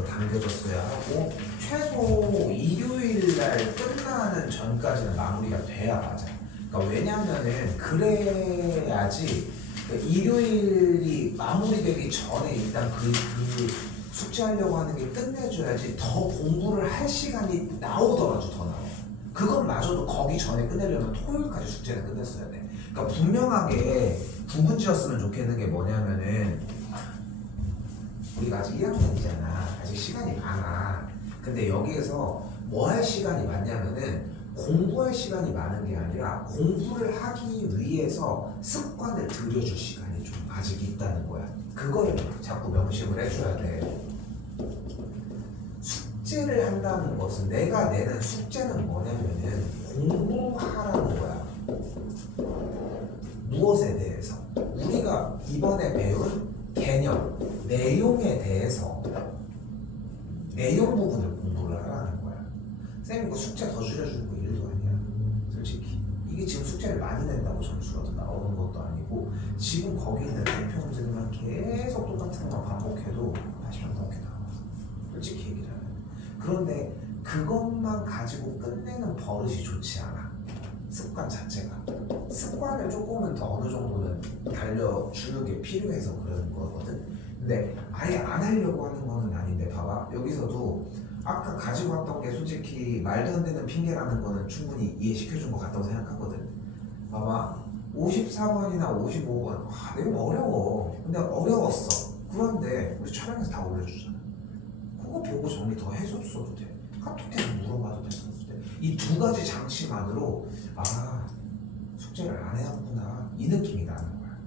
더 당겨졌어야 하고 최소 일요일날 끝나는 전까지는 마무리가 돼야 맞아. 그러니까 왜냐면은 그래야지 일요일이 마무리되기 전에 일단 그 숙제하려고 하는 게 끝내줘야지 더 공부를 할 시간이 나오더라도 더 나와. 그것마저도 거기 전에 끝내려면 토요일까지 숙제를 끝냈어야 돼. 그러니까 분명하게 구분 지었으면 좋겠는 게 뭐냐면은 우리가 아직 1학년이잖아. 아직 시간이 많아. 근데 여기에서 뭐 할 시간이 많냐면은 공부할 시간이 많은 게 아니라 공부를 하기 위해서 습관을 들여줄 시간이 좀 아직 있다는 거야. 그걸 자꾸 명심을 해줘야 돼. 숙제를 한다는 것은 내가 내는 숙제는 뭐냐면은 공부하라는 거야. 무엇에 대해서? 우리가 이번에 배운 개념, 내용에 대해서 내용 부분을 공부를 하라는 거야. 쌤이 그 숙제 더 줄여주는 거 일도 아니야. 솔직히 이게 지금 숙제를 많이 낸다고 점수가 더 나오는 것도 아니고 지금 거기 있는 대표 문제들만 계속 똑같은 것만 반복해도 80점 넘게 나와. 솔직히 얘기를 하면. 그런데 그것만 가지고 끝내는 버릇이 좋지 않아. 습관 자체가. 습관을 조금은 더 어느 정도는 달려주는 게 필요해서 그러는 거거든. 근데 아예 안 하려고 하는 거는 아닌데 봐봐. 여기서도 아까 가지고 왔던 게 솔직히 말도 안 되는 핑계라는 거는 충분히 이해시켜준 것 같다고 생각하거든. 봐봐. 54번이나 55번 내용 어려워. 근데 어려웠어. 그런데 우리 촬영에서 다 올려주잖아. 그거 보고 정리 더 해줬어도 돼. 카톡에서 물어봐도 됐었어. 이 두 가지 장치만으로 아 숙제를 안 해왔구나 이 느낌이 나는 거야.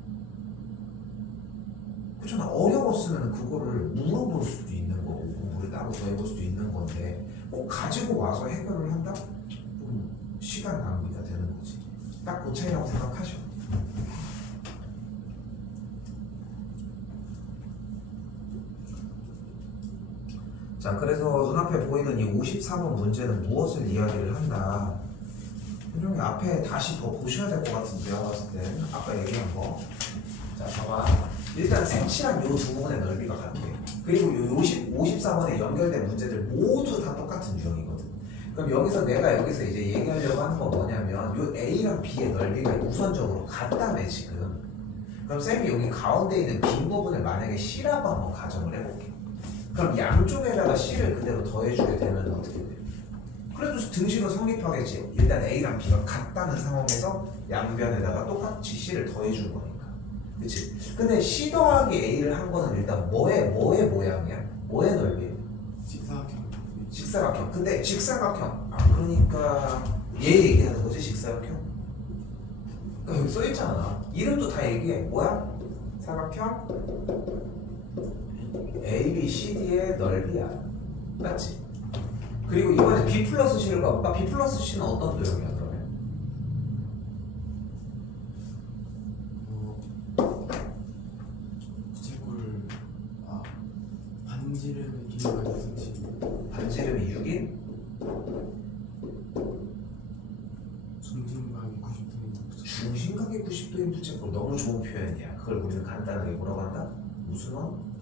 그렇잖아. 어려웠으면 그거를 물어볼 수도 있는 거고 공부를 따로 더 해볼 수도 있는 건데 꼭 가지고 와서 해결을 한다? 좀 시간 낭비가 되는 거지. 딱 그 차이라고 생각하셔. 자, 그래서 눈앞에 보이는 이 54번 문제는 무엇을 이야기를 한다? 분명히 앞에 다시 더 보셔야 될 것 같은데 내가 봤을 때 아까 얘기한 거. 자, 봐봐. 일단 색칠한 요 두 부분의 넓이가 같아. 그리고 요 54번에 연결된 문제들 모두 다 똑같은 유형이거든. 그럼 내가 여기서 이제 얘기하려고 하는 건 뭐냐면 요 A랑 B의 넓이가 우선적으로 같다며 지금. 그럼 쌤이 여기 가운데 있는 빈 부분을 만약에 C라고 한번 가정을 해볼게. 그럼 양쪽에다가 C를 그대로 더해주게 되면 어떻게 돼? 그래도 등식은 성립하겠지. 일단 A랑 B가 같다는 상황에서 양변에다가 똑같이 C를 더해준 거니까. 그치? 근데 C 더하기 A를 한 거는 일단 뭐의 모양이야? 뭐의 넓이야? 직사각형. 근데 직사각형. 그러니까 얘 얘기하는 거지, 직사각형. 그러니까 여기 써있잖아. 이름도 다 얘기해. 뭐야? 사각형 ABCD의 넓이야. 맞지? 그리고 이번에 B 플러스 C를 가볼까? B 플러스 C는 어떤 도형이야 그러면? 부채꼴 반지름의 길이가 6cm. 반지름이 6인? 중심각이 90도인 중심각이 90도인 부채꼴. 너무 좋은 표현이야. 그걸 우리는 간단하게 뭐라고 한다? 무슨 원?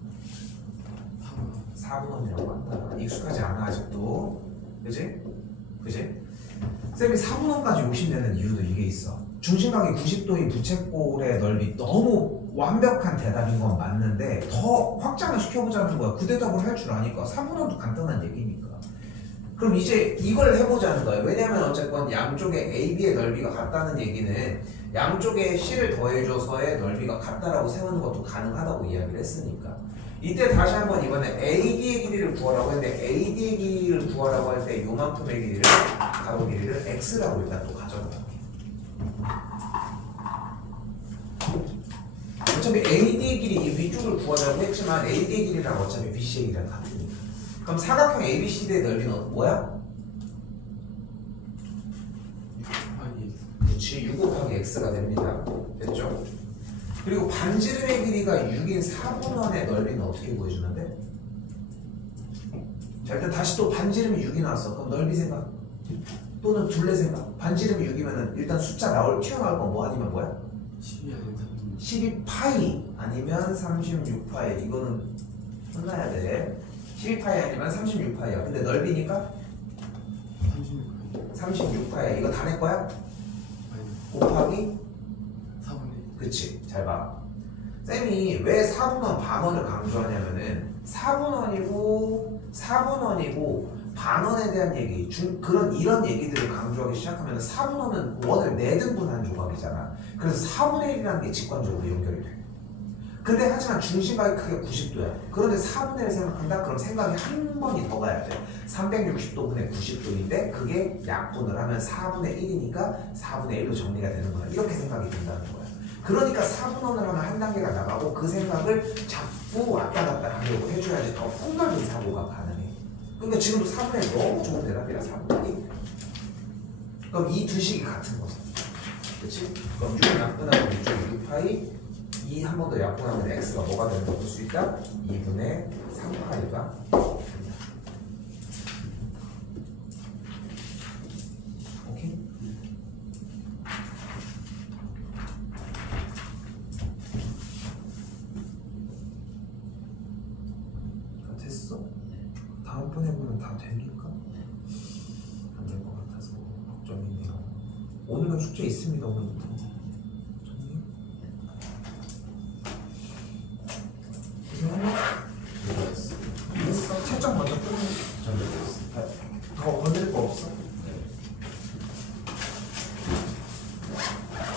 4분원이라고 한다. 익숙하지 않아 아직도. 그지? 쌤이 4분원까지 욕심내는 이유도 이게 있어. 중심각이 90도인 부채꼴의 넓이 너무 완벽한 대답인 건 맞는데 더 확장을 시켜보자는 거야. 그 대답을 할 줄 아니까. 4분원도 간단한 얘기니까. 그럼 이제 이걸 해보자는 거예요. 왜냐면 어쨌건 양쪽에 A, B의 넓이가 같다는 얘기는 양쪽에 C를 더해줘서의 넓이가 같다라고 세우는 것도 가능하다고 이야기를 했으니까. 이때 다시 한번 이번에 AD의 길이를 구하라고 했는데 AD의 길이를 구하라고 할 때 요만큼의 길이를 가로 길이를 X라고 일단 또 가져볼게. 어차피 AD의 길이 이 위쪽을 구하자고 했지만 AD의 길이랑 어차피 BC의 길이랑 같으니까. 그럼 사각형 ABCD의 넓이는 뭐야? 6 곱하기 X가 됩니다. 됐죠? 그리고 반지름의 길이가 6인 4분원의 넓이는 어떻게 구해주면 돼? 자, 일단 다시 또 반지름이 6이 나왔어. 그럼 넓이 생각 또는 둘레 생각. 반지름이 6이면 일단 숫자 튀어나올 건 뭐 아니면 뭐야? 12 아니면 12파이 아니면 36파이. 이거는 끝나야 돼. 12파이 아니면 36파이야. 근데 넓이니까 36파이. 이거 다 낼 거야? 곱하기 4분의 그치. 잘 봐. 쌤이 왜 4분원 반원을 강조하냐면은 4분원이고 반원에 대한 얘기 이런 얘기들을 강조하기 시작하면 4분원은 원을 4등분한 조각이잖아. 그래서 4분의 1이라는 게 직관적으로 연결이 돼. 근데 하지만 중심각의 크기가 90도야. 그런데 4분의 1 생각한다? 그럼 생각이 한 번이 더 가야 돼. 360도분의 90도인데 그게 약분을 하면 4분의 1이니까 4분의 1로 정리가 되는 거야. 이렇게 생각이 된다는 거야. 그러니까 4분원을 하면 한 단계가 나가고 그 생각을 자꾸 왔다 갔다 하려고 해줘야지 더 폭넓은 사고가 가능해. 그러니까 지금도 4분의 1 너무 좋은 대답이야. 4분의 1. 그럼 이 두 식이 같은 거죠. 그치? 그럼 6 약분하면 이쪽이 6파이 2 한 번 더 약분하면 x가 뭐가 되는 거 볼 수 있다? 2분의 3파이가 오케이? 다 됐어? 다음번에 보면 다 되니까 안 될 것 같아서 걱정이네요. 오늘은 숙제 있습니다. 오늘부터 됐어. 채점 먼저 끊어. 더 건들 거 없어?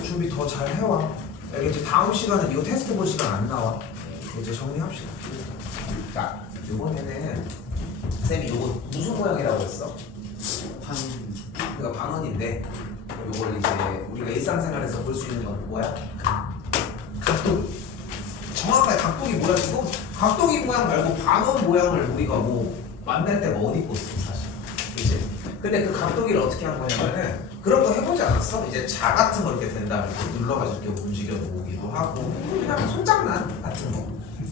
준비 더 잘 해와. 여기 이제 다음 시간은 이거 테스트 볼 시간 안 나와. 이제 정리합시다. 자, 이번에는 쌤이 이거 무슨 모양이라고 했어? 그러니까 반원인데 이걸 이제 우리가 일상생활에서 볼 수 있는 건 뭐야? 각도기. 정확하게 각도기 뭐야 지금? 각도기 모양 말고 반원 모양을 우리가 뭐 만날 때가 어디 있었어 사실. 그치? 근데 그 각도기를 어떻게 한 거냐면은 그런 거 해보지 않았어? 이제 자 같은 거 이렇게 된 다음에 이렇게 눌러가지고 이렇게 움직여 보기도 하고 그냥 손장난 같은 거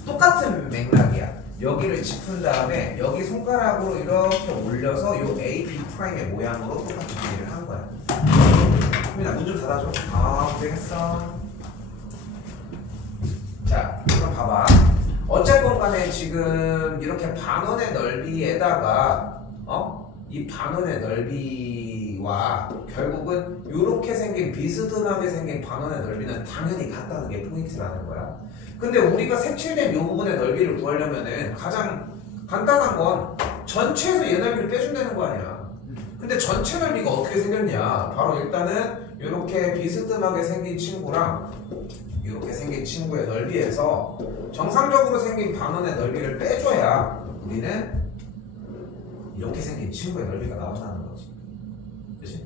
똑같은 맥락이야. 여기를 짚은 다음에 여기 손가락으로 이렇게 올려서 요 AB 프라임의 모양으로 똑같이 준비를 한 거야. 민아 문 좀 닫아줘. 아 고생했어. 자, 그럼 봐봐. 어쨌건 간에 지금 이렇게 반원의 넓이에다가 이 반원의 넓이와 결국은 이렇게 생긴 비스듬하게 생긴 반원의 넓이는 당연히 같다는 게 포인트라는 거야. 근데 우리가 색칠된 이 부분의 넓이를 구하려면은 가장 간단한 건 전체에서 얘 넓이를 빼준다는 거 아니야. 근데 전체 넓이가 어떻게 생겼냐? 바로 일단은 이렇게 비스듬하게 생긴 친구랑 이렇게 생긴 친구의 넓이에서 정상적으로 생긴 반원의 넓이를 빼줘야 우리는 이렇게 생긴 친구의 넓이가 나온다는 거지. 그치?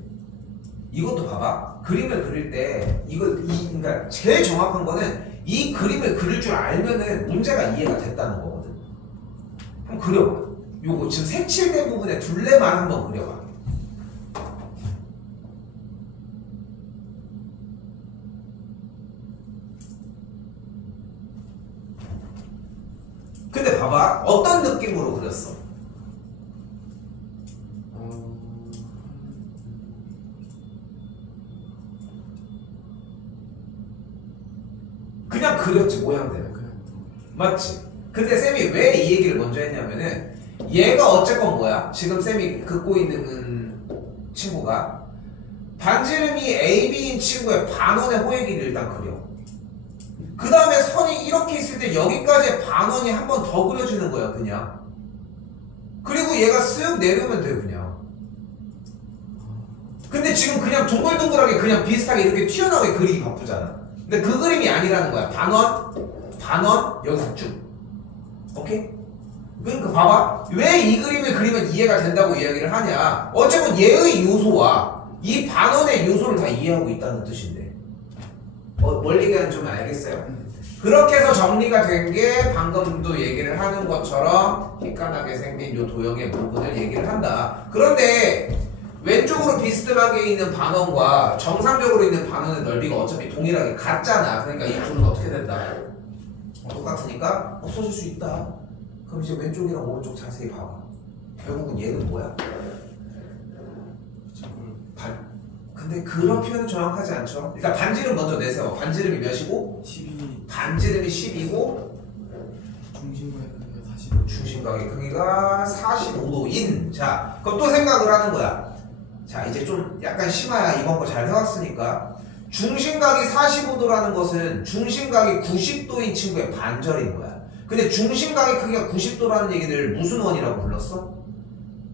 이것도 봐봐. 그림을 그릴 때 그러니까 제일 정확한 거는 이 그림을 그릴 줄 알면은 문제가 이해가 됐다는 거거든. 한번 그려봐. 요거 지금 색칠된 부분에 둘레만 한번 그려봐. 근데 봐봐. 어떤 느낌으로 그렸어? 그냥 그렸지 모양대로. 맞지? 근데 쌤이 왜 이 얘기를 먼저 했냐면은 얘가 어쨌건 뭐야? 지금 쌤이 긋고 있는 친구가 반지름이 AB인 친구의 반원의 호액이를 일단 그려. 그 다음에 선이 이렇게 있을 때 여기까지 반원이 한 번 더 그려지는 거야 그냥. 그리고 얘가 쓱 내려오면 돼요 그냥. 근데 지금 그냥 동글동글하게 그냥 비슷하게 이렇게 튀어나오게 그리기 바쁘잖아. 근데 그 그림이 아니라는 거야. 반원 여기서 쭉. 오케이? 그러니까 봐봐. 왜 이 그림을 그리면 이해가 된다고 이야기를 하냐. 어쨌든 얘의 요소와 이 반원의 요소를 다 이해하고 있다는 뜻인데 원리는 좀 알겠어요? 그렇게 해서 정리가 된 게 방금도 얘기를 하는 것처럼 희한하게 생긴 요 도형의 부분을 얘기를 한다. 그런데 왼쪽으로 비스듬하게 있는 반원과 정상적으로 있는 반원의 넓이가 어차피 동일하게 같잖아. 그러니까 이 둘은 어떻게 된다? 똑같으니까 없어질 수 있다. 그럼 이제 왼쪽이랑 오른쪽 자세히 봐봐. 결국은 얘는 뭐야? 근데 그런 표현은 정확하지 않죠. 일단 반지름 먼저 내세워. 반지름이 몇이고? 12. 반지름이 10이고 중심과의 크기가 40. 중심 중심각의 크기가 45도인. 자, 그럼 또 생각을 하는 거야. 자, 이제 좀 약간 심화야. 이번 거 잘 해왔으니까. 중심각이 45도라는 것은 중심각이 90도인 친구의 반절인 거야. 근데 중심각의 크기가 90도라는 얘기를 무슨 원이라고 불렀어?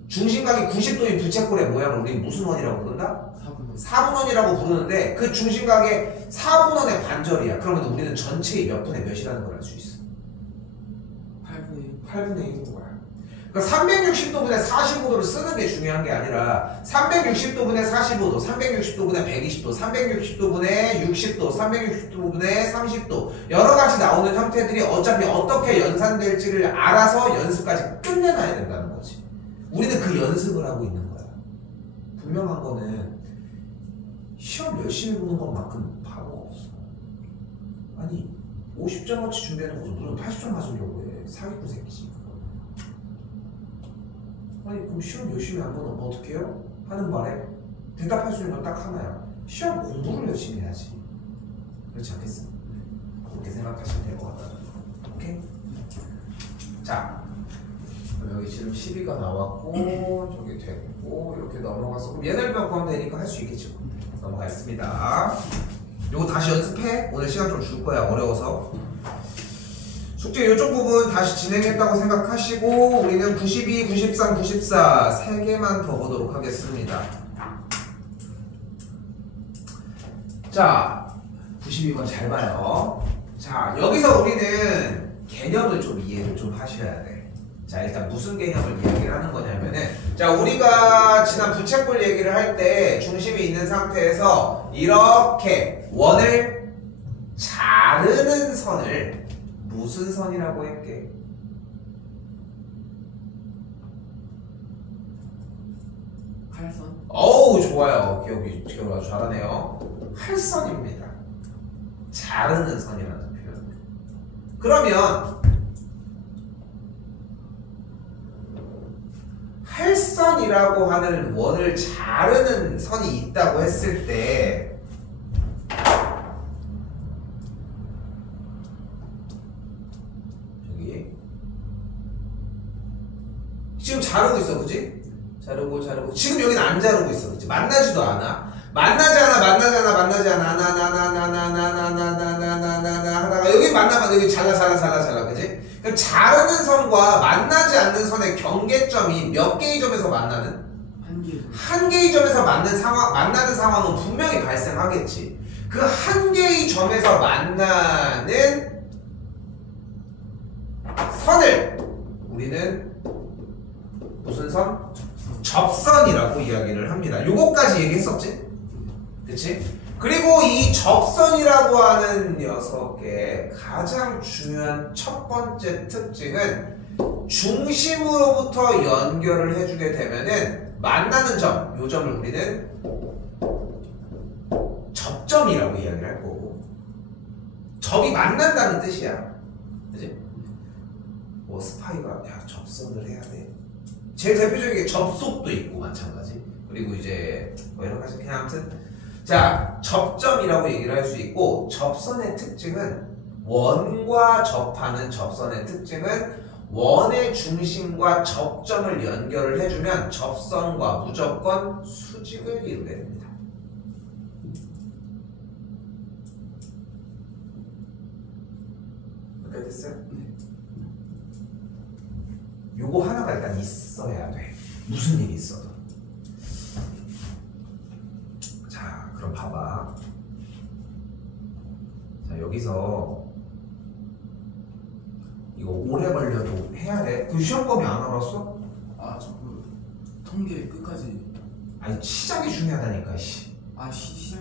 중심각이 90도인 부채꼴의 모양을 우리 무슨 원이라고 부른다? 4분원이라고 부르는데 그 중심각의 4분원의 반절이야. 그러면 우리는 전체의 몇 분의 몇이라는 걸 알 수 있어. 8분의 1인 거야. 그러니까 360도분의 45도를 쓰는 게 중요한 게 아니라 360도분의 45도, 360도분의 120도, 360도분의 60도, 360도분의 30도 여러 가지 나오는 형태들이 어차피 어떻게 연산될지를 알아서 연습까지 끝내놔야 된다는 거지. 우리는 그 연습을 하고 있는 거야. 분명한 거는 시험 열심히 보는 것만큼 바보가 없어. 아니 50점어치 준비하는 것도 무슨 80점 맞으려고 해. 사기꾼 새끼지. 아니 그럼 시험 열심히 안 보면 어떻게 해요? 하는 말에 대답할 수 있는 건 딱 하나야. 시험 공부를 열심히 해야지. 그렇지 않겠어? 그렇게 생각하시면 될 것 같다. 오케이? 자 그럼 여기 지금 12가 나왔고 저기 됐고 이렇게 넘어가서 그럼 얘들 몇 번 되니까 할 수 있겠지. 넘어가겠습니다. 요거 다시 연습해. 오늘 시간 좀 줄 거야. 어려워서. 숙제 이쪽 부분 다시 진행했다고 생각하시고 우리는 92, 93, 94 3개만 더 보도록 하겠습니다. 자, 92번 잘 봐요. 자, 여기서 우리는 개념을 좀 이해를 좀 하셔야 돼. 자, 일단 무슨 개념을 이야기를 하는 거냐면은 자, 우리가 지난 부채꼴 얘기를 할 때 중심이 있는 상태에서 이렇게 원을 자르는 선을 무슨 선이라고 했게? 칼선? 어우 좋아요. 기억이 아주 잘하네요. 칼선입니다. 자르는 선이라는 표현. 그러면 칼선이라고 하는 원을 자르는 선이 있다고 했을 때 지금 자르고 있어, 그지? 자르고 지금 여기는 안 자르고 있어, 그지? 만나지도 않아. 만나지 않아 하다가 여기 만나면 여기 잘라, 그지? 그럼 자르는 선과 만나지 않는 선의 경계점이 몇 개의 점에서 만나는? 한 개의 점에서 만나는 상황은 분명히 발생하겠지. 그 한 개의 점에서 만나는 선을 우리는 무슨 선? 접선이라고 이야기를 합니다. 요거까지 얘기했었지? 그치? 그리고 이 접선이라고 하는 녀석의 가장 중요한 첫 번째 특징은 중심으로부터 연결을 해주게 되면은 만나는 점, 요 점을 우리는 접점이라고 이야기를 할 거고 점이 만난다는 뜻이야. 그치? 뭐 스파이가 야 접선을 해야 돼. 제일 대표적인 게 접속도 있고 마찬가지. 그리고 이제 뭐 여러 가지 그냥 아무튼 자 접점이라고 얘기를 할 수 있고 접선의 특징은 원과 접하는 접선의 특징은 원의 중심과 접점을 연결을 해주면 접선과 무조건 수직을 이루게 됩니다. 그렇게 됐어요? 요거 하나가 일단 있어야 돼. 무슨 일이 있어도. 자, 그럼 봐봐. 자, 여기서 이거 오래 걸려도 해야 돼. 그 시험 범위 안 알았어? 아, 저 통계 끝까지. 아니, 시작이 중요하다니까, 씨. 아, 시작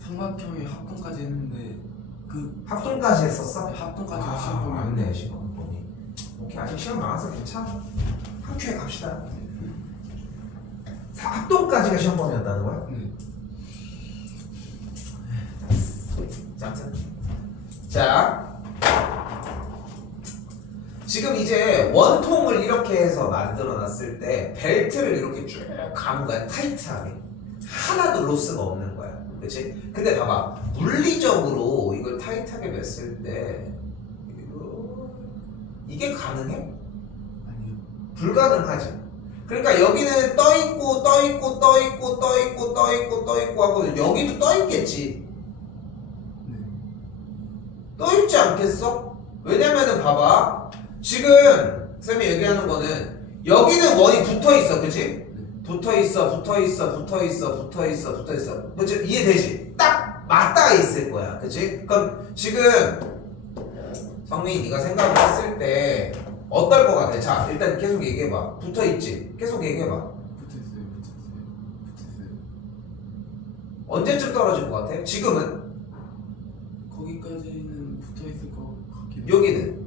삼각형의 합동까지 했는데 그 합동까지 했었어? 합동까지 아, 시험 범위. 맞네, 시험 범위. 오케이, 아직 시험 많아서 괜찮아. 한 큐에 갑시다. 합동까지가 시험 범위였다는 거야? 네. 자, 지금 이제 원통을 이렇게 해서 만들어 놨을 때 벨트를 이렇게 쭉 감은 거야. 타이트하게. 하나도 로스가 없는 거야. 그치? 근데 봐봐. 물리적으로 이걸 타이트하게 맸을 때 이게 가능해? 아니요. 불가능하지. 그러니까 여기는 떠있고 떠있고 떠있고 떠있고 떠있고 떠있고 하고 여기도 떠있겠지. 네. 떠있지 않겠어? 왜냐면은 봐봐. 지금 쌤이 얘기하는 거는 여기는 원이 붙어있어. 그치? 붙어있어 붙어있어 붙어있어 붙어있어 붙어있어. 그치? 이해되지? 딱 맞닿아 있을 거야. 그치? 그럼 지금 성민이 네가 생각을 했을 때 어떨 것 같아? 자, 일단 계속 얘기해봐. 붙어있지? 계속 얘기해봐. 붙어있어요. 언제쯤 떨어질 것 같아? 지금은? 거기까지는 붙어있을 것 같긴 해요. 여기는?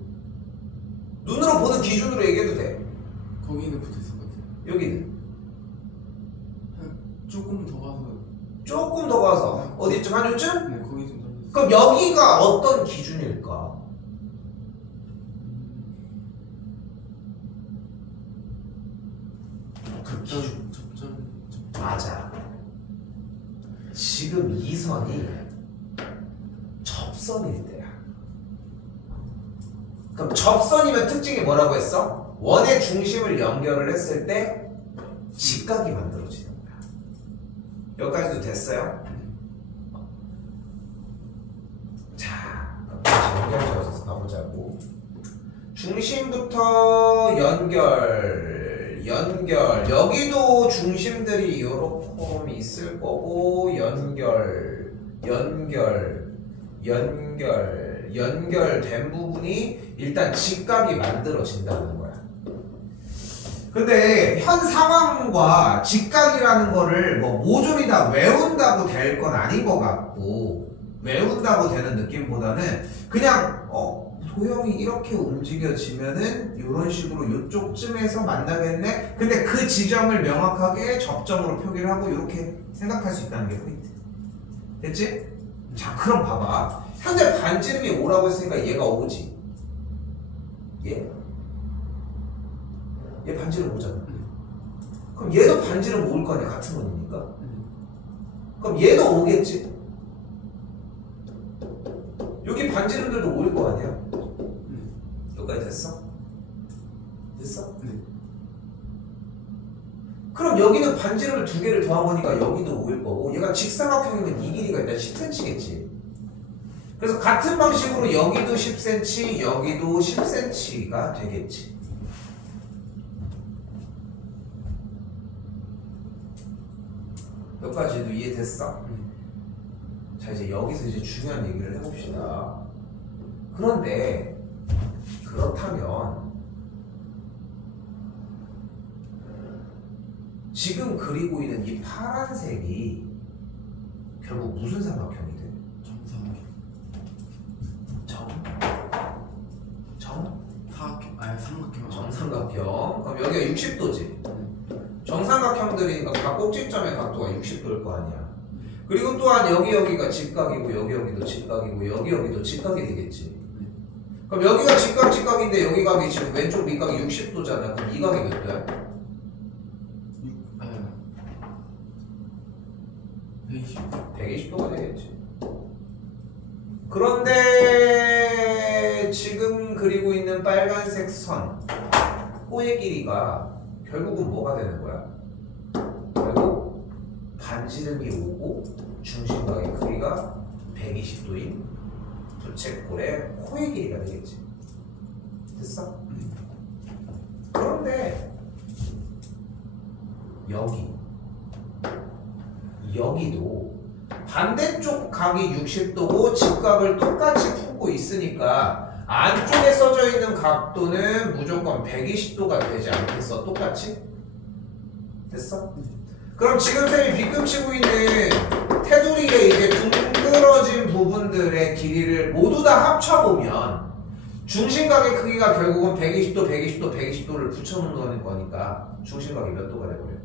눈으로 보는 기준으로 얘기해도 돼. 거기는 붙어있을 것 같아요. 여기는? 조금 더 가서. 조금 더 가서 어디쯤? 한 요쯤? 네, 거기 좀 떨어졌어요. 그럼 여기가 어떤 기준일까? 그 기준. 접점. 맞아. 지금 이 선이 접선일 때야. 그럼 접선이면 특징이 뭐라고 했어? 원의 중심을 연결을 했을 때 직각이 만들어지는 거야. 여기까지도 됐어요? 자, 그럼 다시 연결 지어서 가보자고. 중심부터 연결. 여기도 중심들이 요렇게 있을 거고, 연결된 부분이 일단 직각이 만들어진다는 거야. 근데 현 상황과 직각이라는 거를 뭐 모조리 다 외운다고 될 건 아닌 것 같고, 외운다고 되는 느낌보다는 그냥 도형이 이렇게 움직여지면은 이런 식으로 이쪽쯤에서 만나겠네. 근데 그 지점을 명확하게 접점으로 표기를 하고 이렇게 생각할 수 있다는 게 포인트. 됐지? 자, 그럼 봐봐. 현재 반지름이 5라고 했으니까 얘가 5지. 얘 반지름 5잖아. 그럼 얘도 반지름 5일 거 아니야. 같은 원이니까. 그럼 얘도 5겠지. 여기 반지름들도 5일 거 아니야. 여기까지 됐어? 됐어? 네. 그럼 여기는 반지름을 2개를 더한 거니까 여기도 5일 거고, 얘가 직사각형이면 이 길이가 일단 10cm겠지. 그래서 같은 방식으로 여기도 10cm, 여기도 10cm가 되겠지. 여기까지도 이해됐어? 자, 이제 여기서 이제 중요한 얘기를 해봅시다. 그런데 그렇다면 지금 그리고 있는 이 파란색이 결국 무슨 삼각형이 돼? 사각형? 아니 삼각형. 정삼각형. 그럼 여기가 60도지. 정삼각형들이니까 각 꼭지점의 각도가 60도일 거 아니야. 그리고 또한 여기가 직각이고 여기도 직각이고 여기도 직각이 되겠지. 그럼 여기가 직각인데 여기 각이 지금 왼쪽 밑각이 60도잖아. 그럼 이 각이 몇 도야? 120도가 되겠지. 그런데 지금 그리고 있는 빨간색 선 호의 길이가 결국은 뭐가 되는 거야? 결국 반지름이 5고 중심각의 크기가 120도인 부채꼴의 호의 길이가 되겠지. 됐어? 그런데 여기도 반대쪽 각이 60도고 직각을 똑같이 품고 있으니까 안쪽에 써져 있는 각도는 무조건 120도가 되지 않겠어? 똑같이? 됐어? 그럼 지금 쌤이 빗금치고 있는 테두리의 이제 둥그러진 부분들의 길이를 모두 다 합쳐보면 중심각의 크기가 결국은 120도를 붙여놓는 거니까 중심각이 몇 도가 돼버려?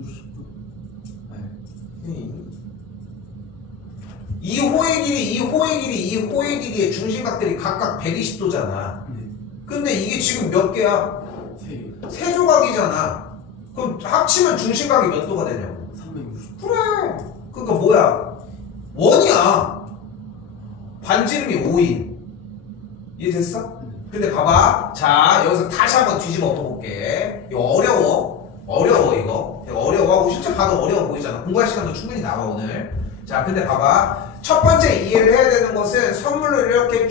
60도? 이 호의 길이의 중심각들이 각각 120도잖아. 근데 이게 지금 몇 개야? 3개. 세 조각이잖아. 그럼 합치면 중심각이 몇 도가 되냐고. 360. 그래. 그러니까 뭐야? 원이야. 반지름이 5인. 이해됐어? 근데 봐봐. 자, 여기서 다시 한번 뒤집어 엎어볼게. 이거 어려워 이거. 이거 어려워하고 실제 봐도 어려워 보이잖아. 공부할 시간도 충분히 나와 오늘. 자, 근데 봐봐. 첫 번째 이해를 해야 되는 것은 선물을 이렇게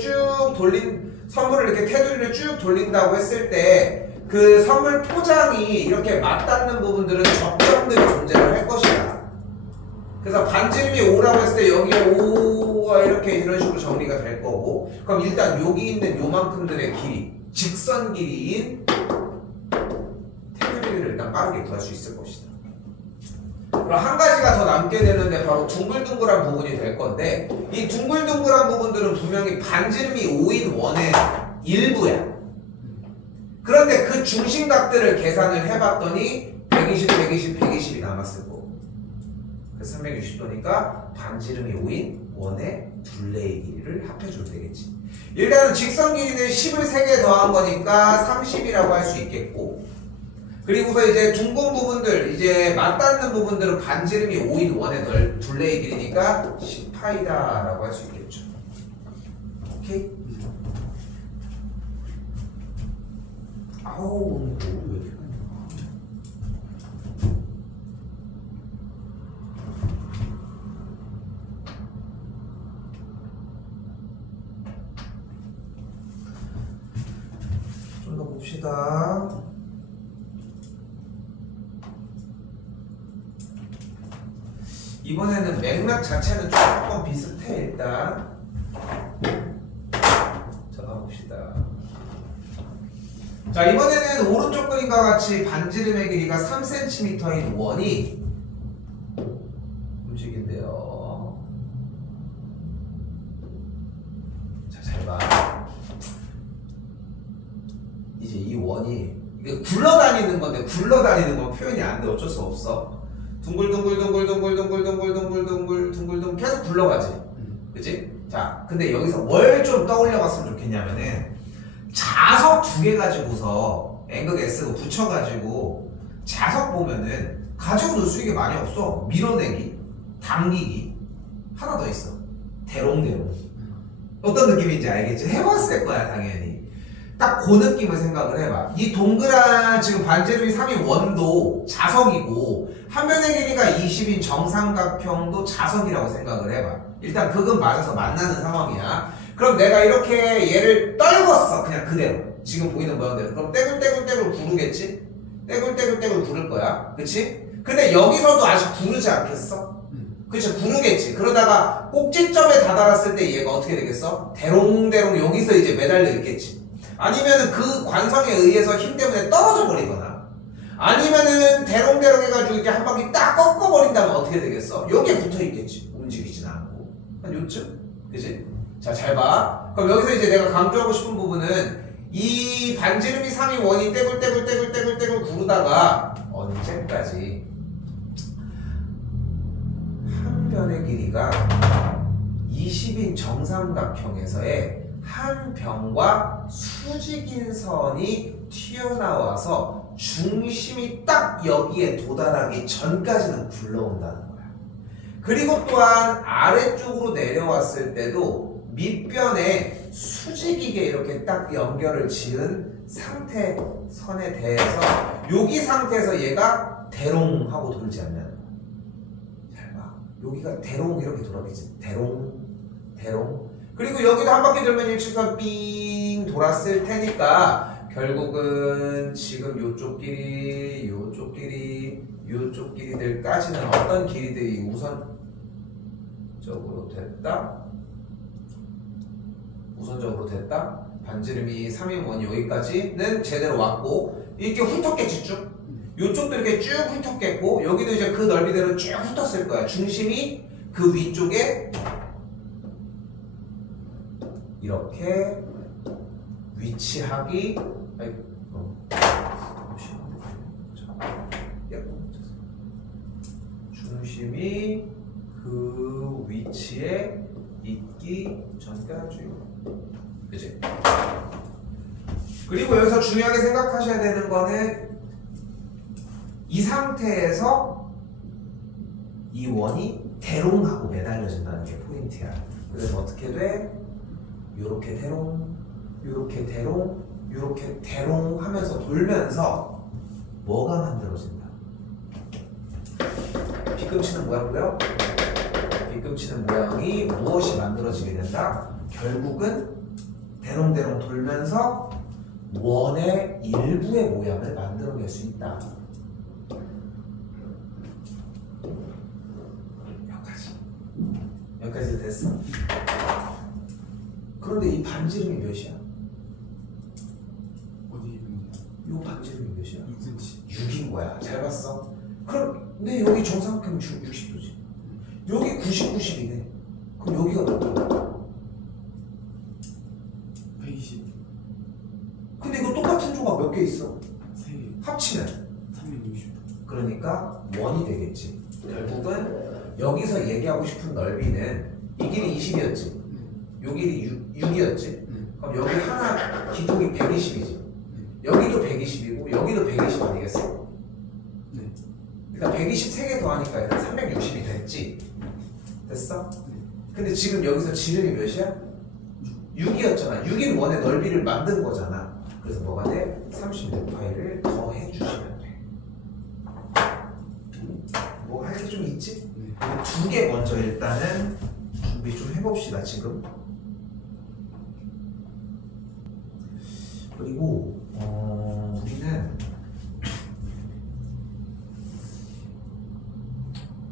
선물을 이렇게 테두리를 쭉 돌린다고 했을 때 그 선물 포장이 이렇게 맞닿는 부분들은 접점들이 존재를 할 것이다. 그래서 반지름이 5라고 했을 때 여기에 5가 이렇게 이런 식으로 정리가 될 거고, 그럼 일단 여기 있는 요만큼들의 길이, 직선 길이인 테두리를 일단 빠르게 구할 수 있을 것이다. 그럼 한 가지가 더 남게 되는데 바로 둥글둥글한 부분이 될 건데, 이 둥글둥글한 부분들은 분명히 반지름이 5인 원의 일부야. 그런데 그 중심각들을 계산을 해봤더니 120, 120, 120이 남았을 거고, 그래서 360도니까 반지름이 5인 원의 둘레의 길이를 합해주면 되겠지. 일단은 직선 길이는 10을 3개 더한 거니까 30이라고 할 수 있겠고, 그리고서 이제 둥근 부분들, 이제 맞닿는 부분들은 반지름이 5인 원의 둘레의 길이니까 10파이다 라고 할 수 있겠죠. 오케이? 아우, 오늘 왜 이렇게 많이 나와? 좀 더 봅시다. 이번에는 맥락 자체는 조금 비슷해. 일단 자, 가봅시다. 자, 이번에는 오른쪽 그림과 같이 반지름의 길이가 3cm인 원이 움직인대요. 자, 잘 봐. 이제 이 원이 이게 굴러다니는 건데, 굴러다니는 건 표현이 안 돼. 어쩔 수 없어. 둥글둥글 계속 굴러가지. 그치? 자, 근데 여기서 뭘 좀 떠올려 봤으면 좋겠냐면은, 자석 2개 가지고서 N극 S극 붙여가지고 자석 보면은 가지고 놀 수 있는 게 많이 없어. 밀어내기, 당기기, 하나 더 있어. 대롱대롱. 어떤 느낌인지 알겠지? 해봤을 거야 당연히. 딱 그 느낌을 생각을 해봐. 이 동그란 지금 반지름이 3인 원도 자석이고, 한 면의 길이가 20인 정삼각형도 자석이라고 생각을 해봐. 일단 극은 맞아서 만나는 상황이야. 그럼 내가 이렇게 얘를 떨궜어. 그냥 그대로. 지금 보이는 모양대로. 그럼 떼굴떼굴떼굴 구르겠지? 떼굴떼굴떼굴 구를 거야. 그치? 근데 여기서도 아직 구르지 않겠어? 그치? 구르겠지. 그러다가 꼭지점에 다다랐을 때 얘가 어떻게 되겠어? 대롱대롱 여기서 이제 매달려 있겠지. 아니면은 그 관성에 의해서 힘 때문에 떨어져 버리거나, 아니면은 대롱대롱 해가지고 이렇게 한 바퀴 딱 꺾어버린다면 어떻게 되겠어? 여기에 붙어 있겠지. 움직이진 않고. 한 요쯤? 그치? 자, 잘 봐. 그럼 여기서 이제 내가 강조하고 싶은 부분은, 이 반지름이 3인 원이 떼굴떼굴떼굴떼굴떼굴 구르다가 언제까지 한 변의 길이가 20인 정삼각형에서의 한 변과 수직인 선이 튀어나와서 중심이 딱 여기에 도달하기 전까지는 굴러온다는 거야. 그리고 또한 아래쪽으로 내려왔을 때도 밑변에 수직이게 이렇게 딱 연결을 지은 상태 선에 대해서 여기 상태에서 얘가 대롱하고 돌지 않냐는 거야. 잘 봐. 여기가 대롱 이렇게 돌아가겠지. 대롱. 그리고 여기도 한 바퀴 돌면 일직선 삥 돌았을 테니까 결국은 지금 요쪽 길이들까지는 어떤 길이들이 우선적으로 됐다. 반지름이 3인 원 여기까지는 제대로 왔고, 이렇게 훑었겠지 쭉. 요쪽도 이렇게 쭉 훑었겠고, 여기도 이제 그 넓이대로 쭉 훑었을 거야. 중심이 그 위쪽에 이렇게 위치하기. 중심이 그 위치에 있기 전까지. 그치? 그리고 여기서 중요하게 생각하셔야 되는 거는, 이 상태에서 이 원이 대롱하고 매달려진다는 게 포인트야. 그래서 어떻게 돼? 요렇게 대롱, 이렇게 대롱, 이렇게 대롱 하면서 돌면서 뭐가 만들어진다? 빗금치는 모양고요. 빗금치는 모양이 무엇이 만들어지게 된다? 결국은 대롱대롱 돌면서 원의 일부의 모양을 만들어낼 수 있다. 여기까지 됐어? 그런데 이 반지름이 몇이야? 어디 있는지. 이 반지름이 몇이야? 6cm. 6인 거야. 잘 봤어? 그럼 근데 여기 정삼각형 60도지. 여기 90, 90이네. 그럼 여기가 몇 도야? 120. 근데 이거 똑같은 조각 몇 개 있어? 3개. 합치면 360도. 그러니까 원이 되겠지. 결국은 여기서 얘기하고 싶은 넓이는 이 길이 20이었지. 네. 요 길이 6이었지. 네. 그럼 여기 하나 기둥이 120이지. 네. 여기도 120이고 여기도 120 아니겠어? 네. 일단 120 3개 더하니까 일단 360이 됐지. 됐어? 네. 근데 지금 여기서 지름이 몇이야? 6이었잖아. 6인 원의 넓이를 만든 거잖아. 그래서 뭐가 돼? 36파이를 더해 주시면 돼. 뭐 할 게 좀 있지? 네. 두 개 먼저 일단은 준비 좀 해봅시다 지금. 그리고 우리는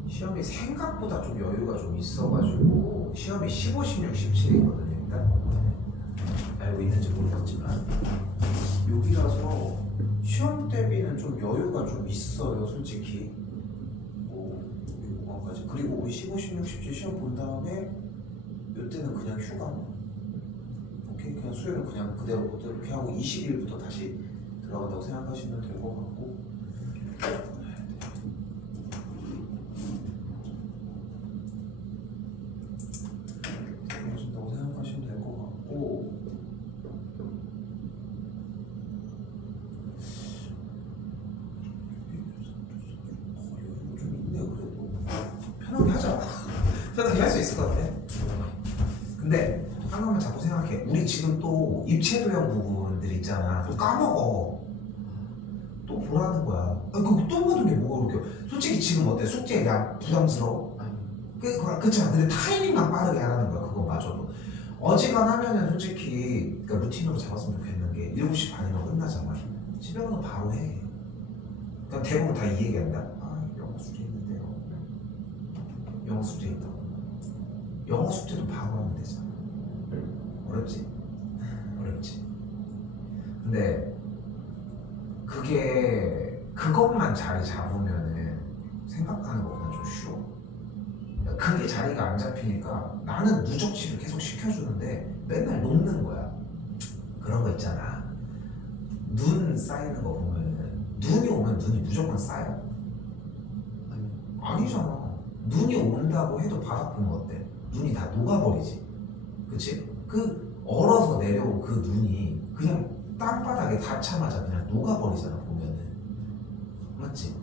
시험이 생각보다 좀 여유가 좀 있어가지고 시험이 15, 16, 17이거든요. 일단 알고 있는지 모르겠지만 여기라서 시험 대비는 좀 여유가 좀 있어요 솔직히. 요거까지. 그리고 우리 15, 16, 17 시험 본 다음에 이때는 그냥 휴가. 오케이? 그냥 수요일은 그냥 그대로 이렇게 하고 20일부터 다시 들어간다고 생각하시면 될 것 같고. 들어간다고 생각하시면 될 것 같고. 좀 있네 그래도. 편하게 하자. 편하게 할 수 있을 것 같아. 근데 하나만 자꾸 생각해. 우리 지금 또 입체도형 부분들 있잖아. 또 까먹어. 또 보라는 거야. 또 보는 게 뭐가 그렇게. 솔직히 지금 어때? 숙제에 나 부담스러워? 아니. 그렇잖아. 근데 타이밍만 빠르게 하라는 거야. 그거 마저도. 어지간하면은 솔직히 그러니까 루틴으로 잡았으면 좋겠는 게 7시 반이면 끝나잖아. 집에 가서 바로 해. 그럼 대부분 다 이 얘기한다. 아, 영어 숙제 있는데요. 영어 숙제 있다고. 영어 숙제도 바로 하면 되잖아. 어렵지? 어렵지. 근데 그것만 자리 잡으면은 생각하는 것보다 좀 쉬워. 그게 자리가 안 잡히니까 나는 누적치를 계속 시켜주는데 맨날 녹는 거야. 그런 거 있잖아. 눈 쌓이는 거 보면은 눈이 오면 눈이 무조건 쌓여? 아니. 아니잖아. 눈이 온다고 해도 바닥 보면 어때? 눈이 다 녹아버리지. 그치? 그 얼어서 내려온 그 눈이 그냥 땅바닥에 닿자마자 그냥 녹아버리잖아 보면은. 맞지?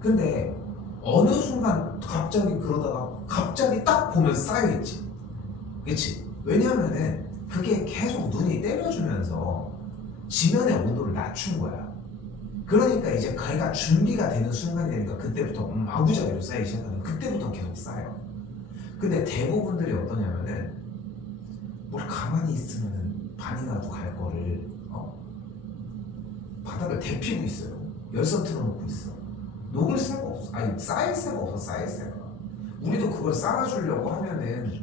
근데 어느 순간 갑자기 그러다가 갑자기 딱 보면 쌓여있지. 그치? 왜냐면은 그게 계속 눈이 때려주면서 지면의 온도를 낮춘 거야. 그러니까 이제 걔가 준비가 되는 순간이 되니까 그때부터 아구자기로 쌓이기 시작하는. 그때부터 계속 쌓여. 근데 대부분들이 어떠냐면은 뭘 가만히 있으면은 반이라도 갈 거를 바닥을 데피고 있어요. 열선 틀어놓고 있어. 녹을 새가 없어. 아니 쌓일 새가 없어. 쌓일 새가. 우리도 그걸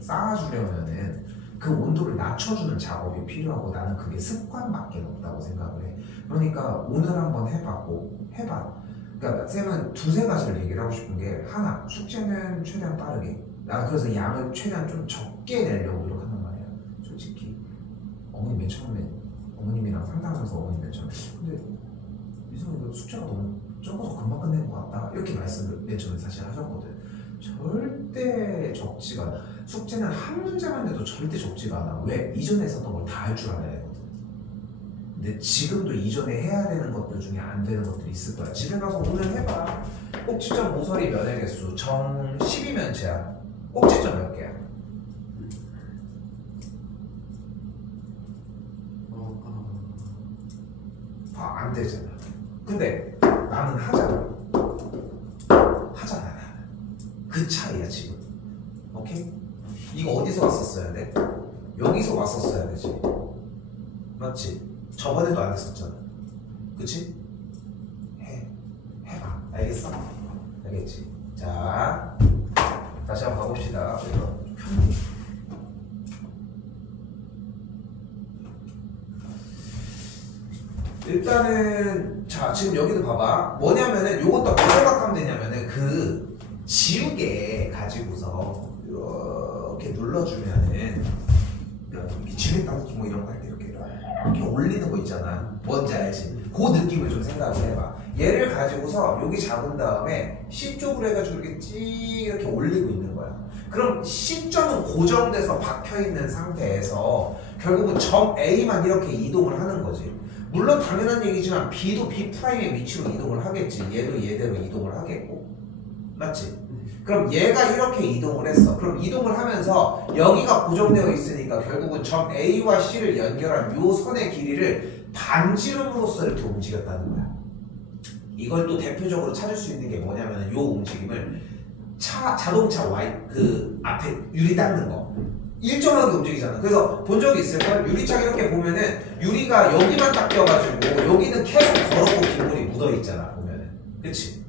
쌓아주려면은 그 온도를 낮춰주는 작업이 필요하고 나는 그게 습관밖에 없다고 생각을 해. 그러니까 오늘 한번 해봤고 해봐. 그러니까 쌤은 두세 가지를 얘기를 하고 싶은 게 하나, 숙제는 최대한 빠르게. 나 그래서 양을 최대한 좀 적게 내려고 노력한단 말이야. 솔직히 어머니 맨 처음에 어머님이랑 상담하면서 어머니 맨 처음에 근데 이성이 너 숙제가 너무 적어서 금방 끝내는 것 같다 이렇게 말씀을 맨 처음에 사실 하셨거든. 절대 적지가 않아. 숙제는 한 문제만 내도 절대 적지가 않아. 왜? 이전에 했었던 걸 다 할 줄 알아야 되거든. 근데 지금도 이전에 해야 되는 것들 중에 안 되는 것들이 있을 거야. 집에 가서 오늘 해봐. 꼭지점 모서리 면의 개수 정 12면체야. 꼭지점 몇 개야? 안 되잖아. 근데 나는 하잖아. 나는. 그 차이야 지금. 오케이? 이거 어디서 왔었어야 돼? 여기서 왔었어야 되지. 맞지? 저번에도 안 됐었잖아. 그치? 해봐. 알겠어? 알겠지? 자, 다시 한번 가봅시다. 일단은 자 지금 여기도 봐봐. 뭐냐면은 요것도 어떻게 생각하면 되냐면은 그 지우개 가지고서 이렇게 눌러주면은 이렇게 지우개 따고 뭐 이런 거 할 때 이렇게 올리는 거 있잖아. 뭔지 알지? 그 느낌을 좀 생각을 해봐. 얘를 가지고서 여기 잡은 다음에 C 쪽으로 해가지고 이렇게 이렇게 올리고 있는 거야. 그럼 C점은 고정돼서 박혀있는 상태에서 결국은 점 A만 이렇게 이동을 하는 거지. 물론 당연한 얘기지만 B도 B'의 위치로 이동을 하겠지. 얘도 얘대로 이동을 하겠고. 맞지? 그럼 얘가 이렇게 이동을 했어. 그럼 이동을 하면서 여기가 고정되어 있으니까 결국은 점 A와 C를 연결한 요 선의 길이를 반지름으로써 이렇게 움직였다는 거야. 이걸 또 대표적으로 찾을 수 있는 게 뭐냐면 요 움직임을 자동차 그 앞에 유리 닦는 거 일정하게 움직이잖아. 그래서 본 적이 있을걸? 유리창 이렇게 보면은 유리가 여기만 딱 껴가지고 여기는 계속 더럽고 기물이 묻어있잖아 보면은. 그치?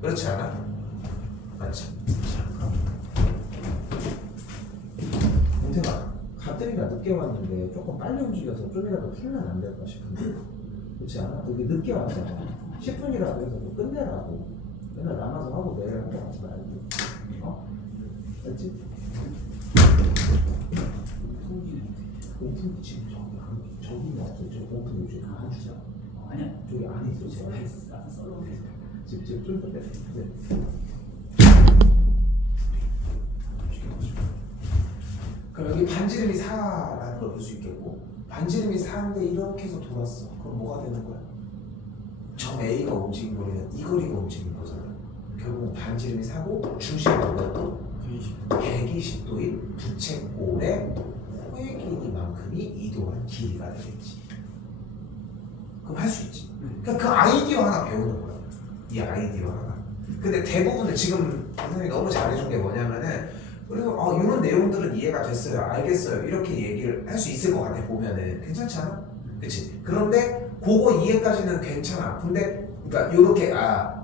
그렇지 않아? 맞지? 동태가 가뜩이나 늦게 왔는데 조금 빨리 움직여서 좀이라도 풀면 안 될까 싶은데 그렇지 않아? 여기 늦게 왔잖아. 10분이라도 해서 뭐 끝내라고. 맨날 남아서 하고 내일 하고 하지 말고. 알지? 오픈 지금 저기는 없어. 저 오픈 요즘 안 주잖아. 아니야. 저기 안에 있어. 제가 썰로 돼. 지금 좀 더 뺐어. 그럼 여기 반지름이 4라는 걸 볼 수 있겠고 반지름이 4인데 이렇게 해서 돌았어. 그럼 뭐가 되는 거야? 점 A가 움직인 거리는 이 거리가 움직인 거잖아. 결국은 반지름이 4고 중심은 뭐야? 120도인 부채꼴의 호의 길이만큼이 이동한 길이가 되겠지. 그럼 할 수 있지. 그러니까 그 아이디어 하나 배우는 거야. 이 아이디어 하나. 근데 대부분은 지금 선생님이 너무 잘해준 게 뭐냐면은 그래서 이런 내용들은 이해가 됐어요. 알겠어요. 이렇게 얘기를 할 수 있을 것 같아 보면은 괜찮지 않아? 그치? 그런데 그거 이해까지는 괜찮아. 근데 그러니까 요렇게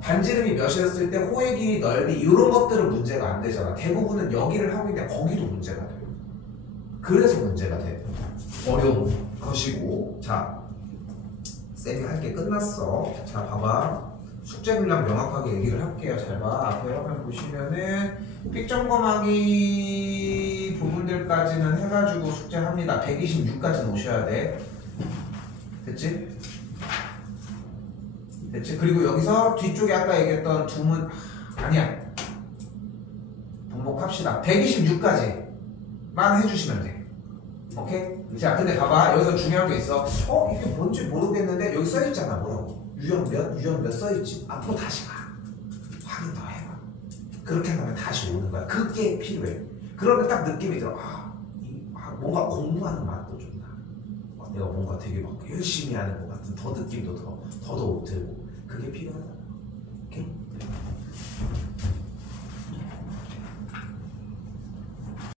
반지름이 몇이었을 때 호의 길이 넓이 이런 것들은 문제가 안 되잖아. 대부분은 여기를 하고 있는데 거기도 문제가 돼. 그래서 문제가 돼. 어려운 것이고. 자, 쌤이 할 게 끝났어. 자, 봐봐. 숙제 분량 명확하게 얘기를 할게요. 잘 봐. 앞에 화면 보시면은 픽 점검하기 부분들까지는 해가지고 숙제합니다. 126까지는 오셔야 돼. 됐지? 됐지? 그리고 여기서 뒤쪽에 아까 얘기했던 두문 아니야. 반복합시다. 126까지만 해주시면 돼. 오케이? 자, 근데 봐봐. 여기서 중요한 게 있어. 이게 뭔지 모르겠는데 여기 써있잖아. 뭐라고? 유형 몇 써있지? 앞으로 다시 가. 확인 더 해봐. 그렇게 하면 다시 오는 거야. 그게 필요해. 그러면 딱 느낌이 들어. 뭔가 공부하는 맛도 좀 나. 내가 뭔가 되게 막 열심히 하는 것 같은 더 느낌도 더더욱 들고. 그게 필요하다. 오케이?